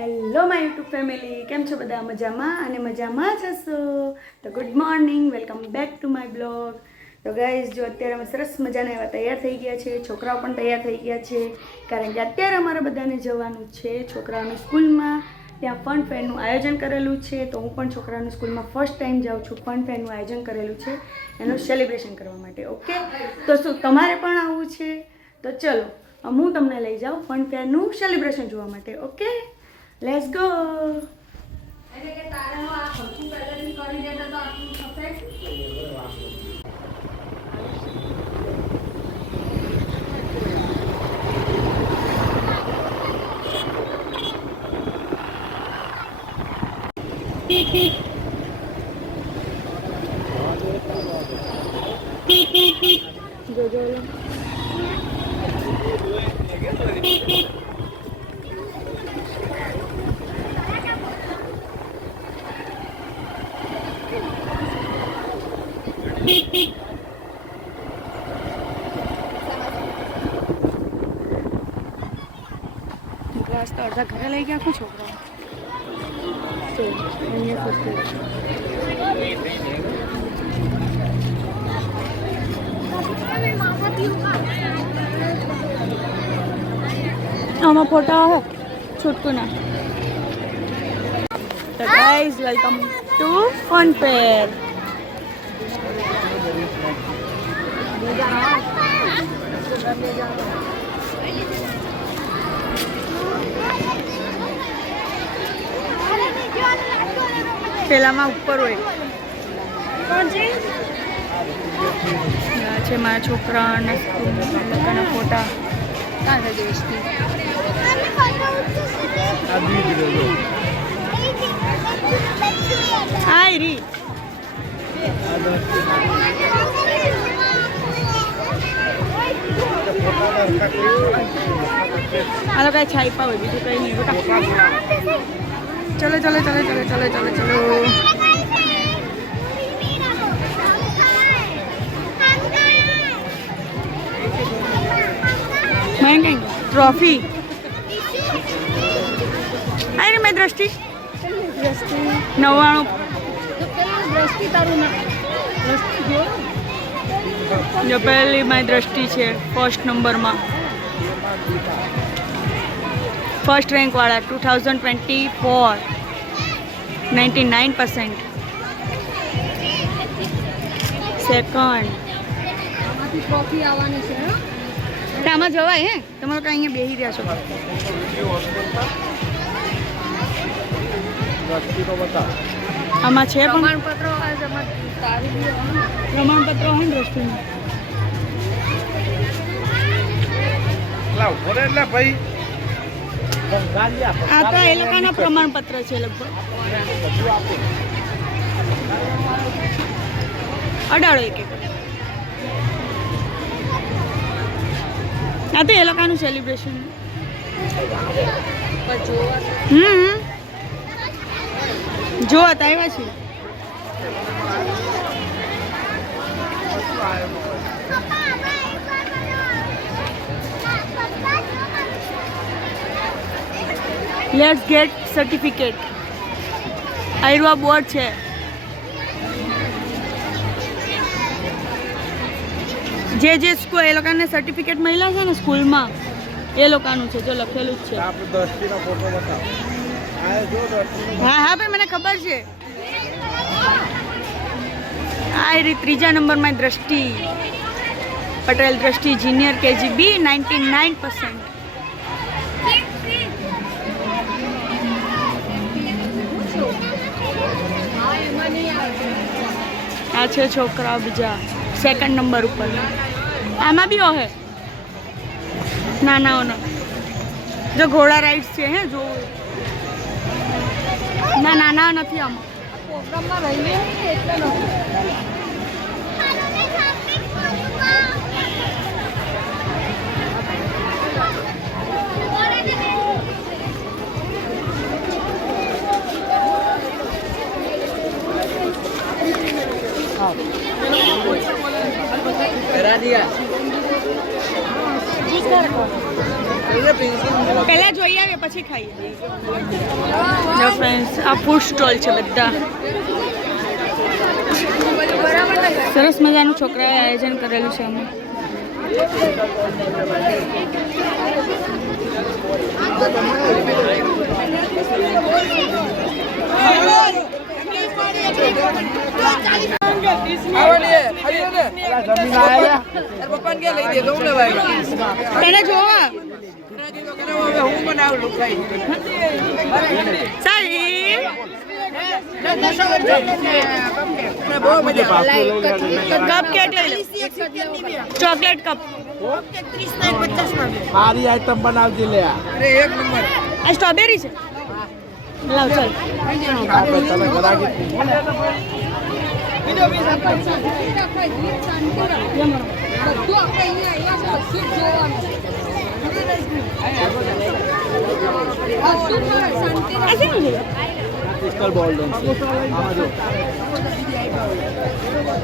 Hello my YouTube family, કેમ છો બધા? મજામાં અને મજામાં જ હશો તો good morning, welcome back to my blog. તો ગાઈઝ, જો અત્યારે અમે સરસ મજાના એવા તૈયાર થઈ ગયા છે, છોકરાઓ પણ તૈયાર થઈ ગયા છે, કારણ કે અત્યારે અમારે બધાને જવાનું છે છોકરાઓની સ્કૂલમાં. ત્યાં ફન ફેરનું આયોજન કરેલું છે, તો હું પણ છોકરાઓની સ્કૂલમાં ફર્સ્ટ ટાઈમ જાઉં છું. ફન ફેરનું આયોજન કરેલું છે એનું સેલિબ્રેશન કરવા માટે. ઓકે, તો શું તમારે પણ આવવું છે? તો ચલો હું તમને લઈ જાઉં ફન ફેરનું સેલિબ્રેશન જોવા માટે. Okay, let's go. જો ક્લાસ તો અડધા ઘરે લઈ ગયા. છોકરા આમાં ફોટા હે છૂટકું ના. તો guys, welcome to fun fair. પેલામાં ઉપર હોય છે મારા છોકરાના લોકોના ફોટા. હાય રી આ લોકો છાઈપા હોય, બીજું કઈ નહીં. ચલો ચલો ચલો ચલો ચલો ચલો ચલો. मैं कहीं ट्रॉफी अरे मैं दृष्टि 99 जो पहली मैं दृष्टि है फर्स्ट नंबर में, फर्स्ट रैंक वाला 2024 99%. सेकंड ट्रॉफी आवानी है. આમાં જવાય હે? તમારે કાંઈ અહીંયા બેસી રહ્યા છો? આમાં છે પ્રમાણપત્ર હોય ને દ્રષ્ટિનું. આ તો એ લોકોના પ્રમાણપત્ર છે લગભગ. અડાડો એક એક. આ તો એ લોકોનું સેલિબ્રેશન. જો આવ્યા છે. Let's get certificate. આયરવા બોર્ડ છે. જે જે સ્કૂલ એ લોકોને સર્ટિફિકેટ મળ્યા છે ને સ્કૂલમાં, એ લોકોનું છે. જો લખેલું જ છે. હા હા ભાઈ, મને ખબર છે. આ રી ત્રીજા નંબરમાં દ્રષ્ટિ પટેલ. દ્રષ્ટિ જુનિયર KGB 99%. આ છે છોકરા બીજા સેકન્ડ નંબર ઉપર. આમાં બી હે નાનાઓનો. જો ઘોડા રાઈડ્સ છે હે, જો ના નાના નથી આમાં. પ્રોગ્રામમાં રહીને એટલે करा दिया। પહેલા જોઈ આવીએ પછી ખાઈએ. જો ફ્રેન્ડ્સ આ ફૂડ સ્ટોલ છે બધા. સરસ મજાનું છોકરાએ આયોજન કરેલું છે અમે. પહેલા જોવા ચોકલેટ કપ સારી આઈટમ બનાવજે લે. અરે એક નંબર. આ સ્ટ્રોબેરી છે. લાવ ચાલ.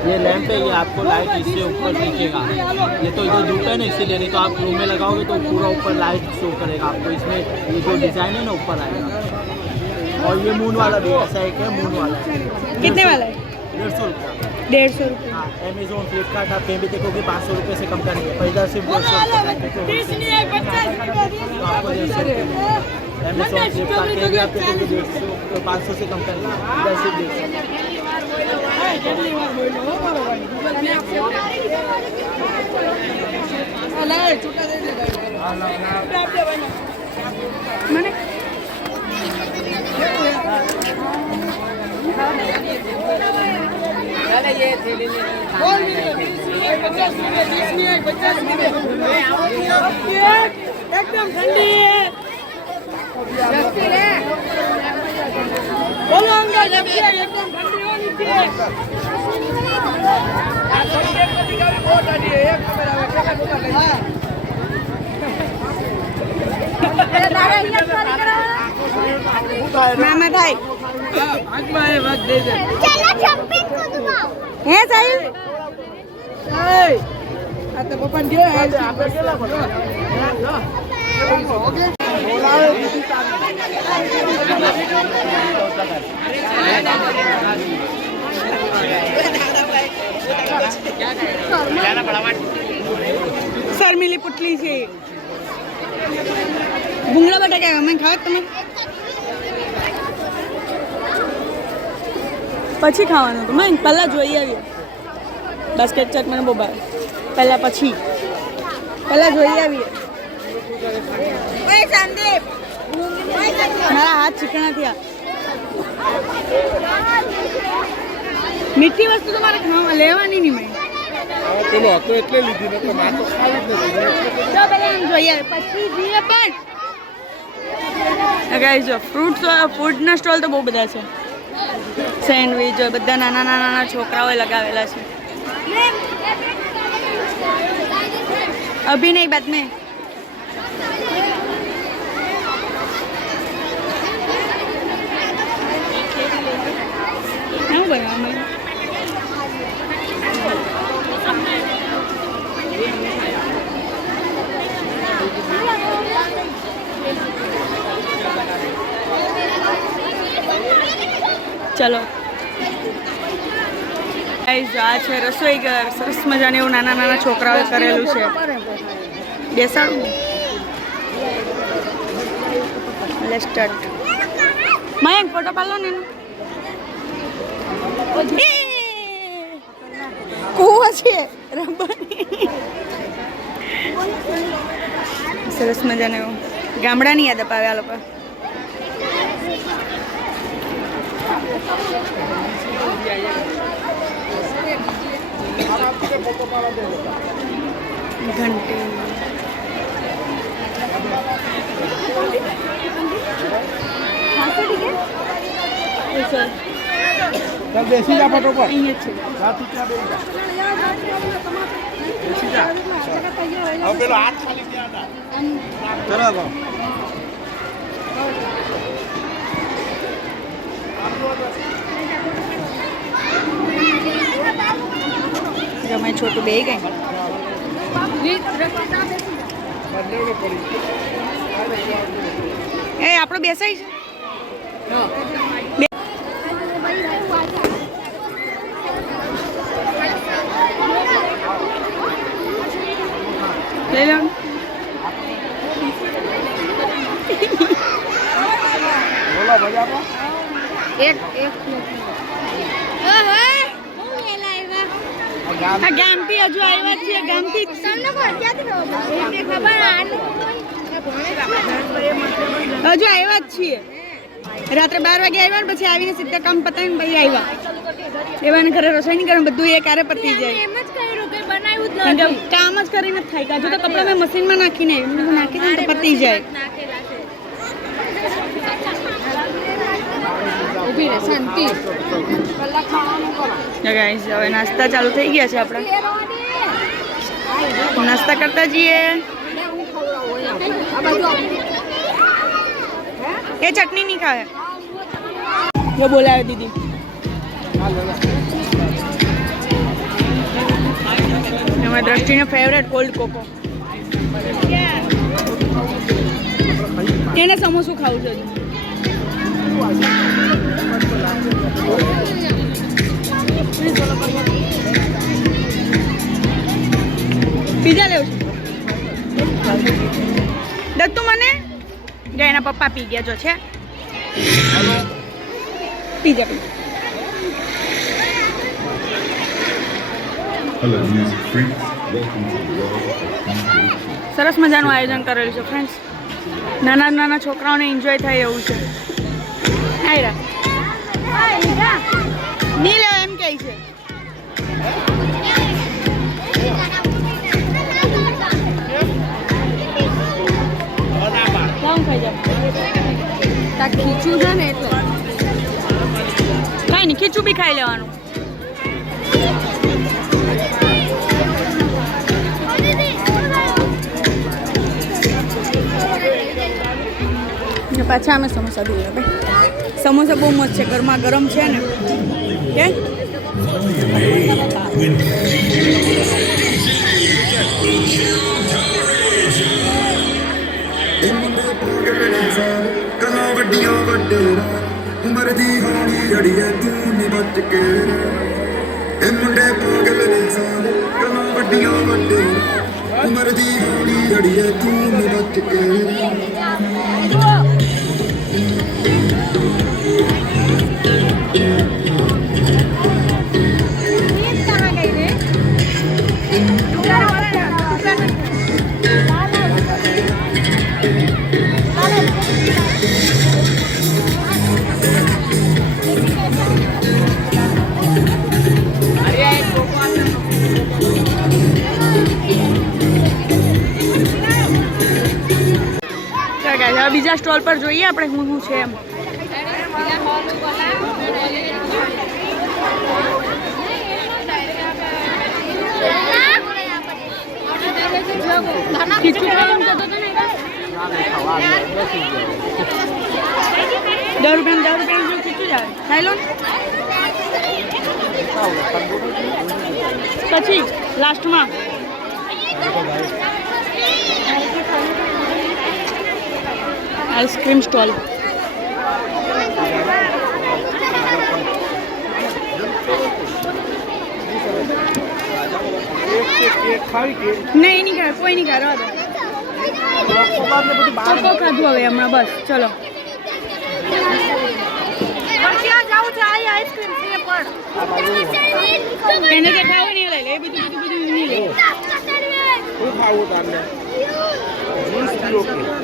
ये लैंप है, ये आपको लाइट इससे ऊपर दिखेगा. ये तो इधर धूप है ना इसीलिए, नहीं तो आप रूम में लगाओगे तो पूरा ऊपर लाइट शो करेगा आपको. इसमें ये जो डिजाइन है ना ऊपर आएगा. और ये मून वाला भी ऐसा एक है, मून वाला है. कितने वाला है? 150 रुपया. 150 रुपये. हाँ, अमेजोन फ्लिपकार्ट आप कहीं भी देखोगे 500 रुपये से कम का नहीं है. पर इधर सिर्फ 150 अमेजोन फ्लिपकार्ट कहीं भी आप देखोगे 150 500 से कम का नहीं है. इधर सिर्फ एकदम ठंडी है. बोलो अंकल एकदम ठंडी होनी चाहिए. मामा भाई હે સાહેબ આ તો પપ્પા જે શર્મિલી પુટલી છે. ભૂંગળા બટાકા અમે ખાવ તમે પછી ખાવાનું હતું. મેં પહેલાં જોઈ આવીએ. બાસ્કેટ ચાટ મને બહુ ભાવે. પહેલાં પછી પહેલાં જોઈ આવીએ. મારા હાથ ચીકણા થયા. મીઠી વસ્તુ તો મારે ખાવા લેવાની નહીં. મેં પેલો હતો એટલે લીધી ને તો ના તો ખાવી જ નથી. જો પહેલાં એમ જોઈ આવે પછી જઈએ. પણ ગાઈસ જો ફૂડના સ્ટોલ તો બહુ બધા છે. સેન્ડવિચ બધા નાના નાના છોકરાઓએ લગાવેલા છે. અભી નહીં બાદ મેં શું બનાવ ચલો ગાઈઝ આ છે રસોઈ ઘર. સરસ મજાને એવું નાના નાના છોકરાઓએ કરેલું છે. બેસાડું સ્ટાર્ટ. મયંક ફોટો પાડલો ને કૂવો છે રંબાની. સરસ મજાને એવું ગામડાની યાદ અપાવે આ લોકો. घंटे ચાલ બેસી જા ફટોફટ. અહીંયા છે. બેસી જા. હવે પેલો હાથ ખાલી ક્યાં હતા? ચલો રમાય છોટું બે ગઈ. એ આપણો બેસાય છે લઈ લો એક ગામથી હજુ આવ્યા છીએ ગામથી હજુ આવ્યા જ છીએ રાત્રે 12 વાગે આવ્યા ને પછી આવીને સીધા કામ પતાવીને પછી આવ્યા એવાને ઘરે રસોઈ નહીં કરવાનું બધું એ ક્યારે પતી જાય કામ જ કરીને જ થાય હજુ તો કપડાં મેં મશીનમાં નાખીને નાખી દે તો પતી જાય ગાઈસ હવે નાસ્તા ચાલુ થઈ ગયા છે આપણા નાસ્તા કરતા જઈએ એ ચટણી નહીં ખાય वो बोला है दीदी हमारी दृष्टि ने फेवरेट कोल्ड कोको એને સમોસું ખાવું છે પીઝા લેવું છે દત્તુ મને જો એના પપ્પા પી ગયા જો છે પીઝા પી સરસ મજાનું આયોજન કરેલું છે ફ્રેન્ડ્સ નાના નાના છોકરાઓને એન્જોય થાય એવું છે નહીં લેવા એમ કહે છે ખીચું છે ને એટલે કાંઈ નહીં ખીચું બી ખાઈ લેવાનું પાછા અમે સમોસા જોઈએ ભાઈ સમોસા બહુ મસ્ત છે ગરમા ગરમ છે ને કે उमर दी होनी जड़िए तू नी बच के ए मुंडे पागल ने सारे कहां वड्डियां वड्डे उमर दी होनी जड़िए तू नी बच के બીજા સ્ટોલ પર જોઈએ આપણે શું શું છે એમ ખીચું ખાવાનું કહેતો હતો ને 10 રૂપિયા જેવું ખીચું જ આવે ખાઈ લો ને પછી લાસ્ટમાં आइसक्रीम स्टॉल नहीं नहीं खा कोई नहीं खा रहा तो खाधु હવે હમણાં બસ ચલો એને કે ખાવું નહીં લઈ લે એ બધું નહીં લે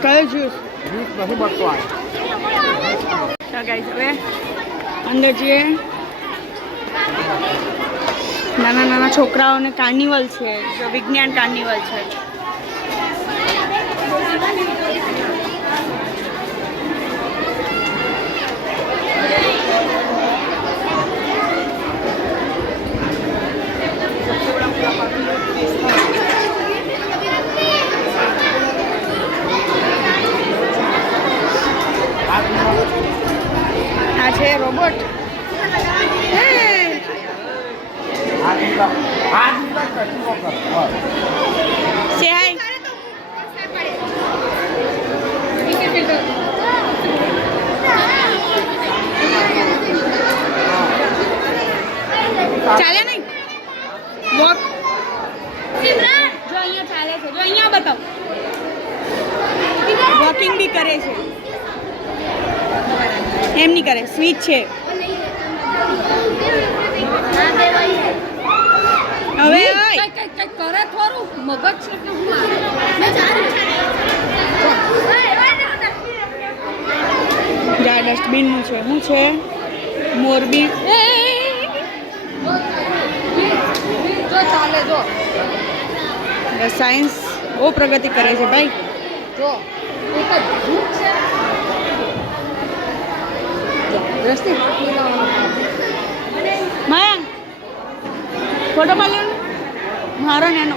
કયો જ્યુસ नहीं बढ़तो है गाइस હવે અંદર જે નાના નાના છોકરાઓને કાર્નિવલ છે જો વિજ્ઞાન કાર્નિવલ છે આ છે રોબોટ સે હાય એમ નહીં કરે, સ્વીટ છે. હવે કરે થોડું મગજ છે કે હું જા ડસ્ટબિનનું છે. શું છે? મોરબી. જો ચાલે જો સાયન્સ બહુ પ્રગતિ કરે છે ભાઈ. જો એક જ ભૂત છે રસ્તે હાથ મિલાવવાનો માયા ફોટો પાડ્યો મારો નેનો.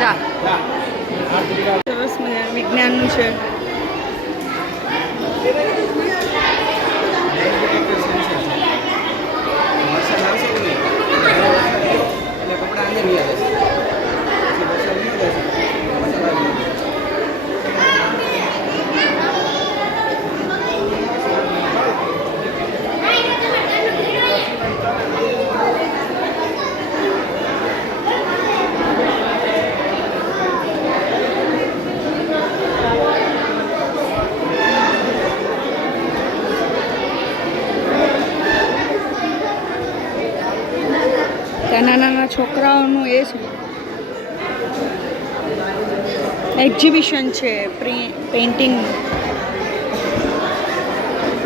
જા સરસ મજાનું વિજ્ઞાનનું છે. નાના નાના છોકરાઓનું એ છે એક્ઝિબિશન છે પેઇન્ટિંગ.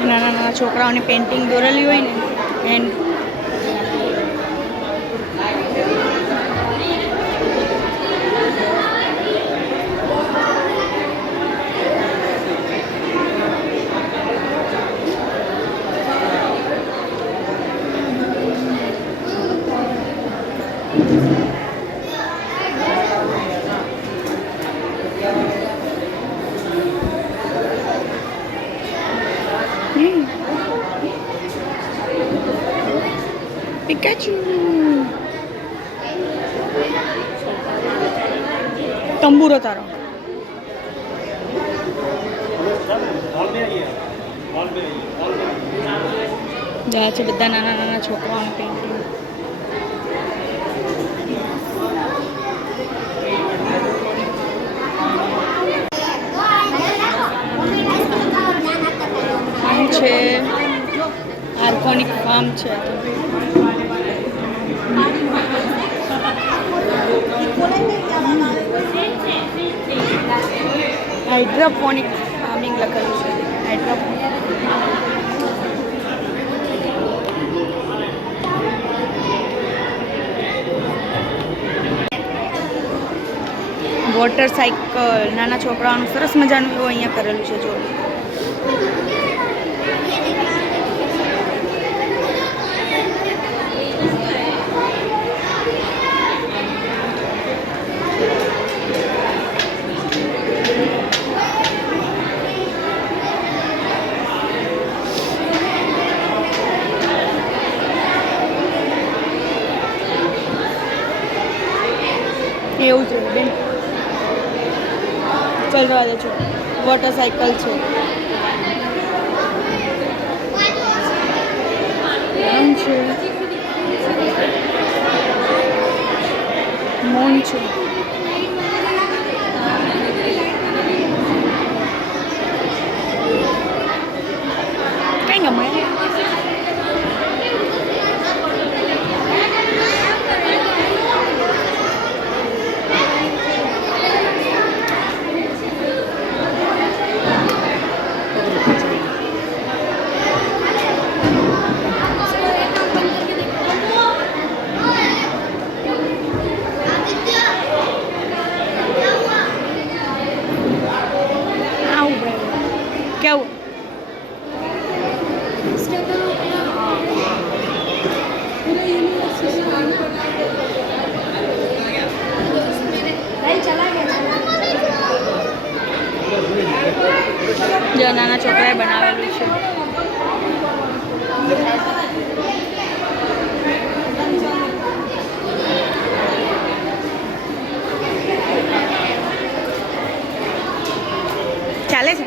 નાના નાના છોકરાઓની પેઇન્ટિંગ દોરેલી હોય ને એન્ડ પિકાચુ તંબુરો તારો. જાય છે બધા નાના નાના છોકરાઓની પેઇન્ટિંગ. છે આર્કોનિક ફાર્મ છે. હાઇડ્રોપોનિક ફાર્મિંગ લખેલું છે. હાઇડ્રોપોનિક વોટર સાયકલ નાના છોકરાઓનું સરસ મજાનું એવું અહીંયા કરેલું છે. જો એવું છે બેન. ચાલ રવા દે છો. વોટર સાયકલ છે. આમ છે મોન છે. કઈ ગમે કેવું જો નાના છોકરાએ બનાવેલું છે. ચાલે છે.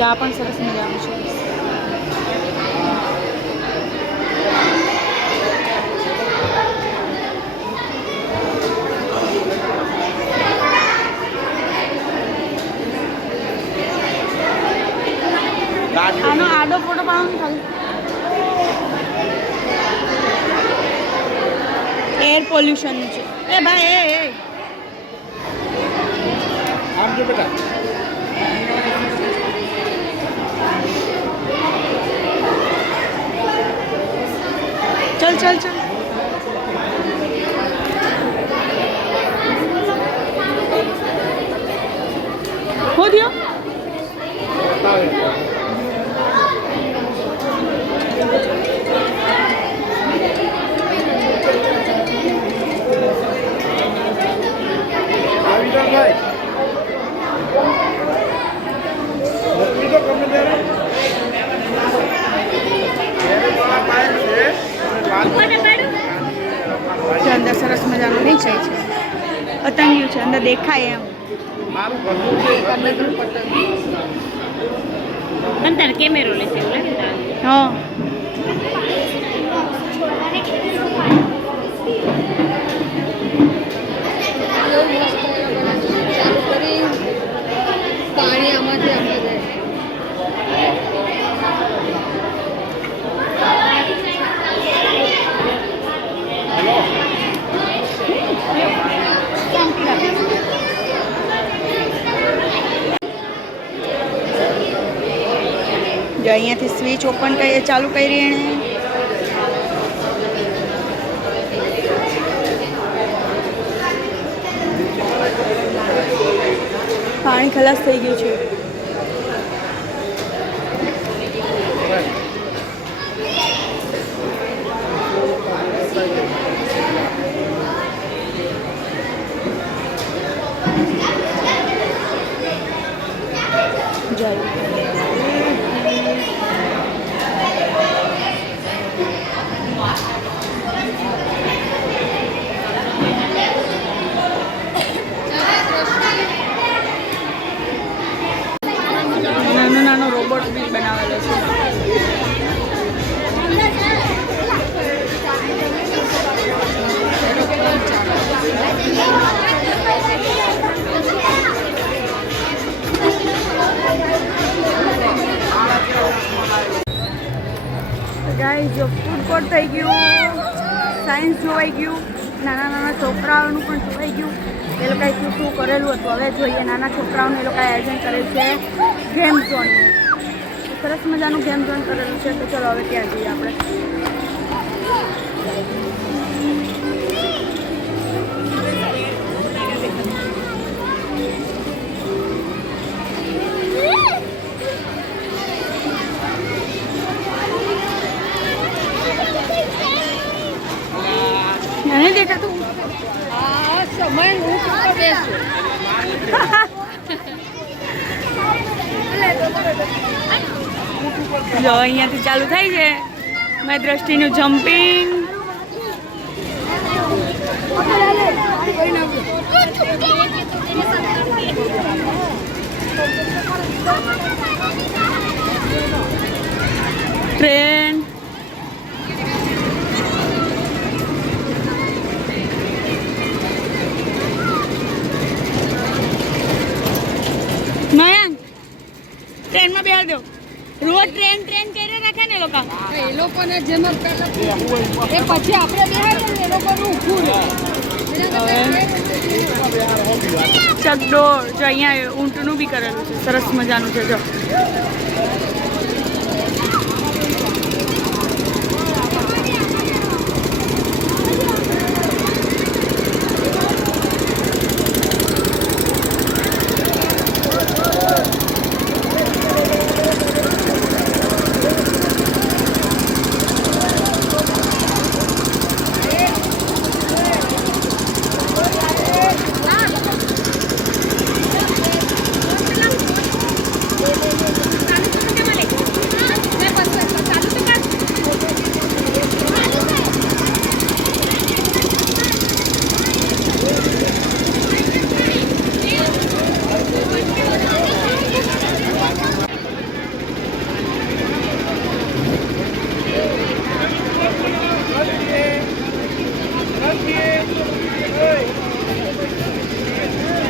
યા પણ સરસ મજાનું છે. પોલ્યુશન છે એ ભાઈ એ आप जो बेटा चल चल चल हो दिया અંદર સરસ મજાનું વેચાય છે પતંગિયું છે અંદર દેખાય એમ અંતર કેમેરો લેશે હા ચાલુ કરી પાણી આમાંથી આપણે જાય જો અહીંયાથી સ્વિચ ઓપન કરી ચાલુ કરી એણે પાણી ખલાસ થઈ ગયું છે નાનો નાનો રોબોટ બી બનાવેલો છે ગાઈસ જો ફૂડ કોર્ટ થઈ ગયું સાયન્સ જોવાઈ ગયું નાના નાના છોકરાઓનું પણ જોવાઈ ગયું એ લોકોએ શું કરેલું હતું હવે જોઈએ નાના છોકરાઓને એ લોકોએ આયોજન કરેલ છે ગેમ ઝોનનું સરસ મજાનું ગેમ ઝોન કરેલું છે તો ચલો હવે ત્યાં જઈએ આપણે नहीं देखा तू આ સમય હું ઉપર બેસું જો અહીંયાથી ચાલુ થાય છે મારી દ્રષ્ટિનું જમ્પિંગ ટ્રેન મયંક ટ્રેનમાં બેહાડ દો રોજ ટ્રેન કરી રાખે ને લોકો એ લોકોને જેમ જ પહેલા એ પછી આપણે બેહાડીએ એ લોકોનું ઊભું રહે. ચકડોળ જો અહીંયા ઊંટનું બી કરેલું છે સરસ મજાનું છે જો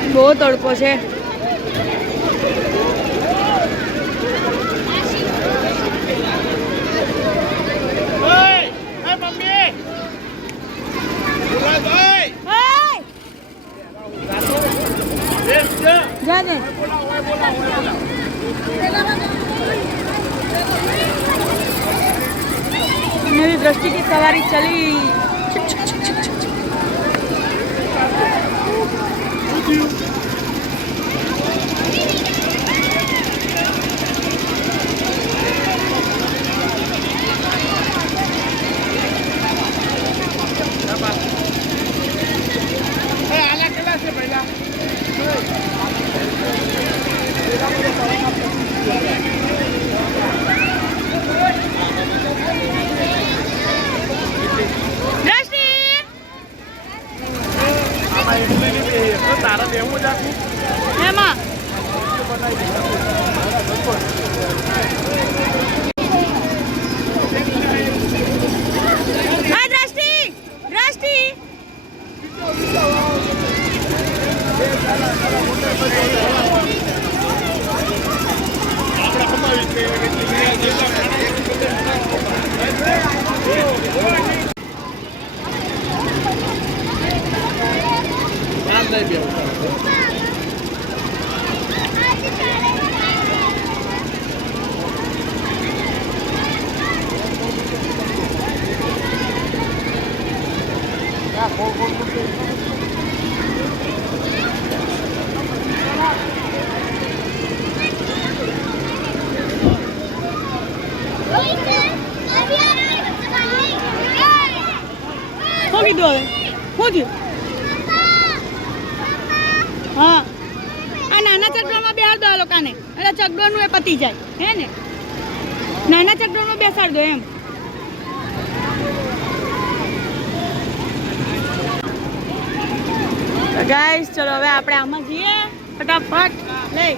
બહુ તડકો છે दृष्टि की सवारी चली। એમાં હા દ્રષ્ટિ દ્રષ્ટિ શું કીધું હવે શું થયું હા આ નાના ચકડોળમાં બેસાડ દો આ લોકોને એટલે ચકડોળનું એ પતી જાય હે ને નાના ચકડોળમાં બેસાડ દો એમ ગાઈસ ચલો હવે આપણે આમાં જઈએ ફટાફટ લઈ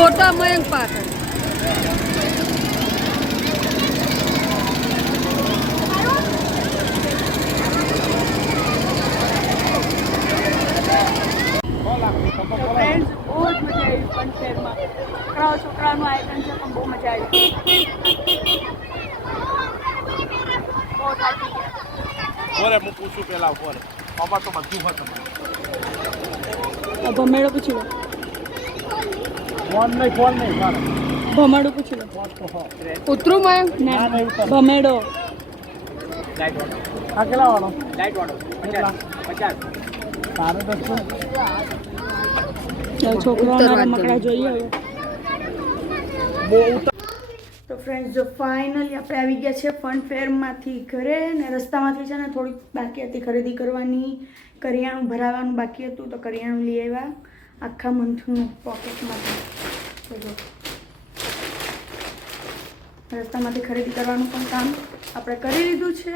छोटा मयंक पाठक ફ્રેન્ડ્સ બહુ જ મજા આવી ફન ફેરમાં. છોકરાઓનું આયોજન છે પણ બહુ મજા આવી. બહુ થાકી ગયા. ઓરે હું પૂછું પેલા ઓરે આમાં તો બધું હોય તમારે આ ભમેડો પૂછી લો. ફોન નહીં મારે ભમેડો પૂછી લો. ઉતરું મયંક ના ભમેડો. લાઈટ વાળો આ કેટલા વાળો લાઈટ વાળો 50 તારે તો શું છોકરાઓના રમકડા જોઈએ હવે. તો ફ્રેન્ડ્સ જો ફાઇનલી આપણે આવી ગયા છે ફન ફેરમાંથી ઘરે. ને રસ્તામાંથી છે ને થોડીક બાકી હતી ખરીદી કરવાની, કરિયાણું ભરાવાનું બાકી હતું તો કરિયાણું લઈ આવ્યા આખા મંથનું પોકેટમાંથી. તો જો રસ્તામાંથી ખરીદી કરવાનું પણ કામ આપણે કરી લીધું છે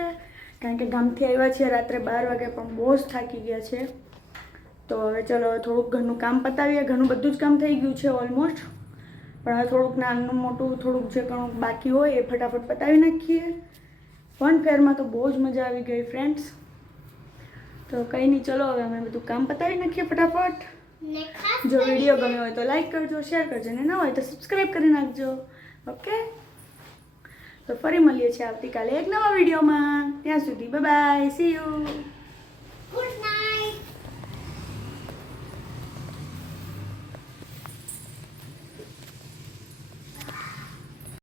કારણ કે ગામથી આવ્યા છે રાત્રે 12 વાગે પણ બહુ જ થાકી ગયા છે. તો હવે ચલો થોડુંક ઘરનું કામ પતાવીએ. ઘરનું બધું જ કામ થઈ ગયું છે ઓલમોસ્ટ, પણ હવે થોડુંક નાનું મોટું થોડુંક જે ઘણું બાકી હોય એ ફટાફટ પતાવી નાખીએ. ફન ફેરમાં તો બહુ જ મજા આવી ગઈ ફ્રેન્ડ્સ. તો કંઈ નહીં, ચલો હવે અમે બધું કામ પતાવી નાખીએ ફટાફટ. જો વિડીયો ગમ્યો હોય તો લાઈક કરજો, શેર કરજો, અને ન હોય તો સબસ્ક્રાઈબ કરી નાખજો. ઓકે, તો ફરી મળીએ છીએ આવતીકાલે એક નવા વિડીયોમાં. ત્યાં સુધી બાય બાય, સી યુ.